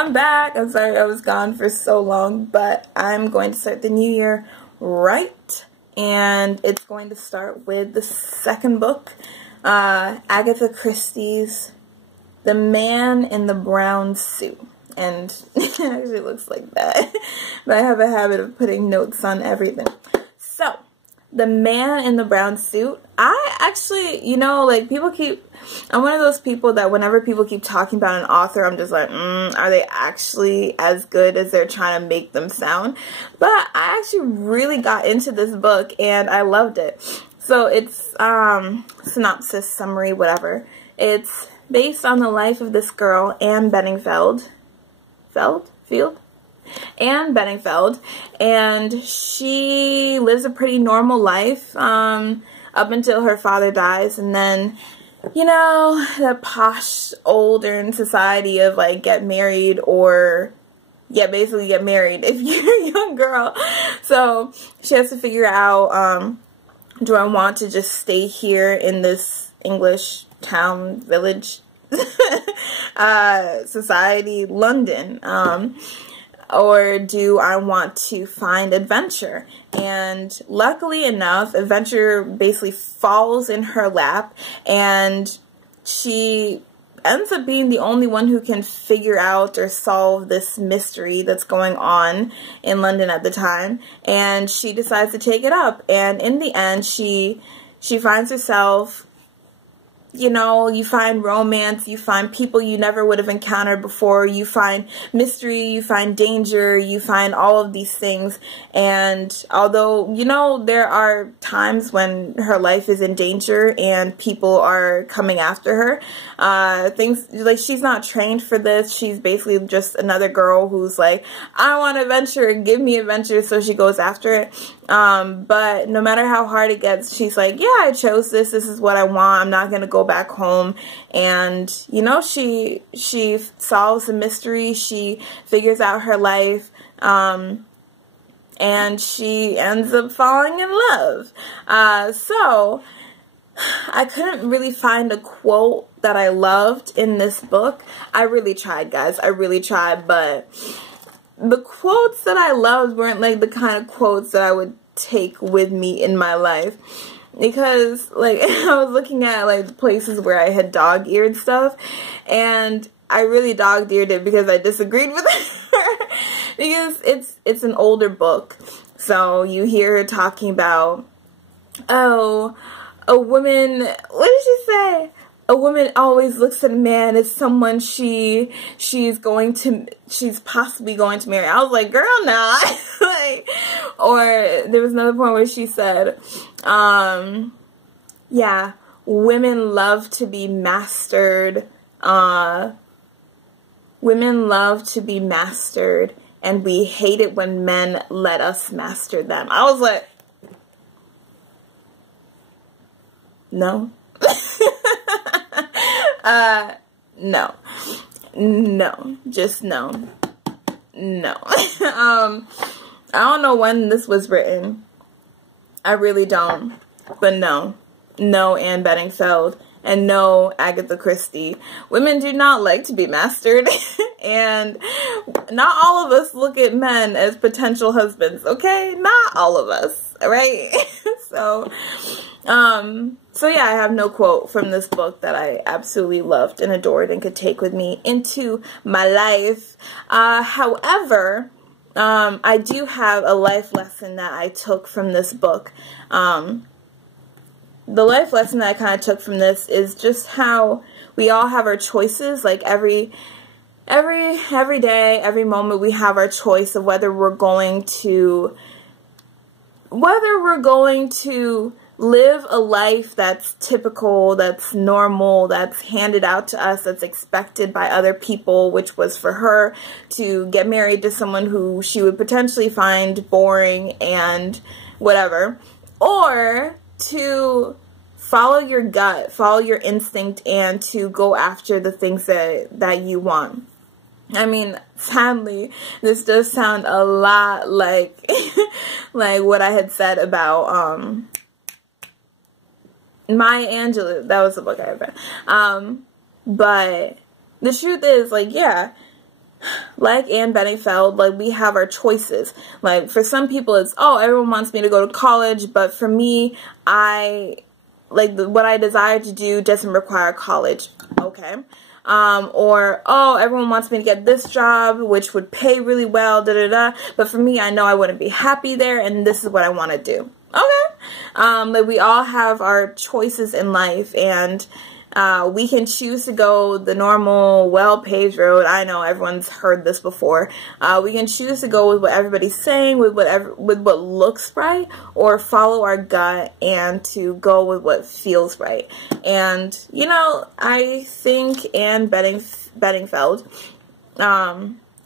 I'm back. I'm sorry I was gone for so long, but I'm going to start the new year right, and it's going to start with the second book, Agatha Christie's The Man in the Brown Suit. And it actually looks like that, but I have a habit of putting notes on everything. So, The Man in the Brown Suit. I actually, you know, like, I'm one of those people that whenever people keep talking about an author, I'm just like, are they actually as good as they're trying to make them sound? But I actually really got into this book, and I loved it. So it's, synopsis, summary, whatever. It's based on the life of this girl, Anne Bedingfeld. Anne Bedingfeld, and she lives a pretty normal life up until her father dies, and then, you know, the posh older society of like get married or basically get married if you're a young girl. So she has to figure out, do I want to just stay here in this English town, village, society, London, or do I want to find adventure? And luckily enough, adventure basically falls in her lap, and she ends up being the only one who can figure out or solve this mystery that's going on in London at the time, and she decides to take it up. And in the end, she finds herself, you know, you find romance, you find people you never would have encountered before, you find mystery, you find danger, you find all of these things. And although, you know, there are times when her life is in danger and people are coming after her, things like, she's not trained for this. She's basically just another girl who's like, I want adventure, give me adventure, so she goes after it. But no matter how hard it gets, she's like, yeah, I chose this is what I want, I'm not gonna go back home. And you know, she solves the mystery, she figures out her life, and she ends up falling in love. So I couldn't really find a quote that I loved in this book. I really tried, guys, I really tried, but the quotes that I loved weren't like the kind of quotes that I would take with me in my life, because like I was looking at like places where I had dog-eared stuff, and I really dog-eared it because I disagreed with her because it's an older book. So you hear her talking about, oh, a woman, what did she say? A woman always looks at a man as someone she's possibly going to marry. I was like, girl, nah. Like, or there was another point where she said, yeah, women love to be mastered. Women love to be mastered, and we hate it when men let us master them. I was like, no. No, just no. I don't know when this was written. I really don't. But no, Anne Bedingfeld, and no, Agatha Christie. Women do not like to be mastered, and not all of us look at men as potential husbands, okay? Not all of us, right? So yeah, I have no quote from this book that I absolutely loved and adored and could take with me into my life. However, I do have a life lesson that I took from this book. The life lesson that I kind of took from this is just how we all have our choices. Like every day, every moment, we have our choice of whether we're going to live a life that's typical, that's normal, that's handed out to us, that's expected by other people, which was for her to get married to someone who she would potentially find boring and whatever, or to follow your gut, follow your instinct, and to go after the things that you want. I mean, sadly, this does sound a lot like like what I had said about Maya Angelou. That was the book I read. But the truth is, like, yeah, like Ann Bedingfeld, like, we have our choices. Like, for some people it's, oh, everyone wants me to go to college, but for me, what I desire to do doesn't require college. Okay. Or, oh, everyone wants me to get this job, which would pay really well, but for me, I know I wouldn't be happy there, and this is what I want to do. Okay. Like, we all have our choices in life, and we can choose to go the normal, well-paved road. I know everyone's heard this before. We can choose to go with what everybody's saying, with what looks right, or follow our gut and to go with what feels right. And, you know, I think Ann Bedingfeld,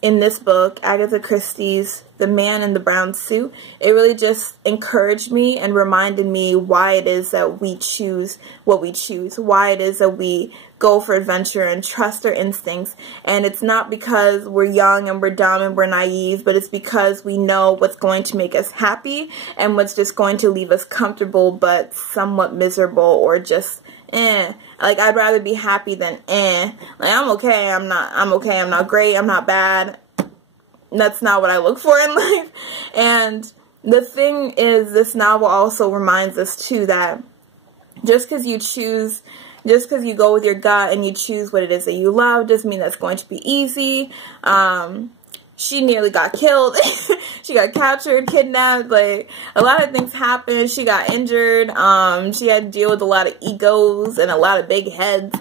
in this book, Agatha Christie's The Man in the Brown Suit, it really just encouraged me and reminded me why it is that we choose what we choose, why it is that we go for adventure and trust our instincts. And it's not because we're young and we're dumb and we're naive, but it's because we know what's going to make us happy and what's just going to leave us comfortable but somewhat miserable, or just like, I'd rather be happy than like, I'm okay, I'm not great, I'm not bad. That's not what I look for in life. And the thing is, this novel also reminds us too that just because you go with your gut and you choose what it is that you love doesn't mean that's going to be easy. She nearly got killed. She got captured, kidnapped. Like, a lot of things happened. She got injured. She had to deal with a lot of egos and a lot of big heads.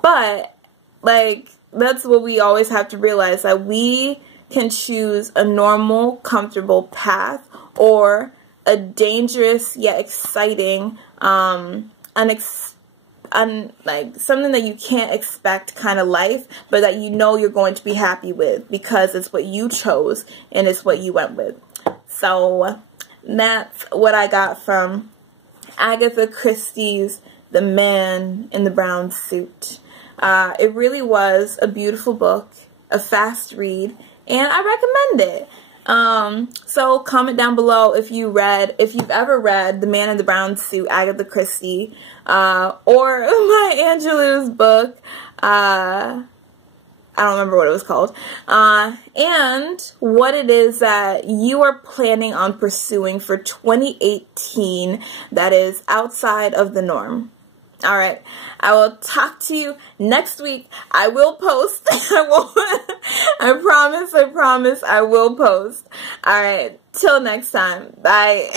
But, like, that's what we always have to realize, that we can choose a normal, comfortable path, or a dangerous yet exciting, like, something that you can't expect kind of life, but that you know you're going to be happy with because it's what you chose and it's what you went with. So that's what I got from Agatha Christie's The Man in the Brown Suit. It really was a beautiful book, a fast read, and I recommend it. So comment down below if you've ever read The Man in the Brown Suit, Agatha Christie, or my Angelou's book. I don't remember what it was called. And what it is that you are planning on pursuing for 2018 that is outside of the norm. Alright, I will talk to you next week. I will post. I promise I will post. Alright, till next time. Bye.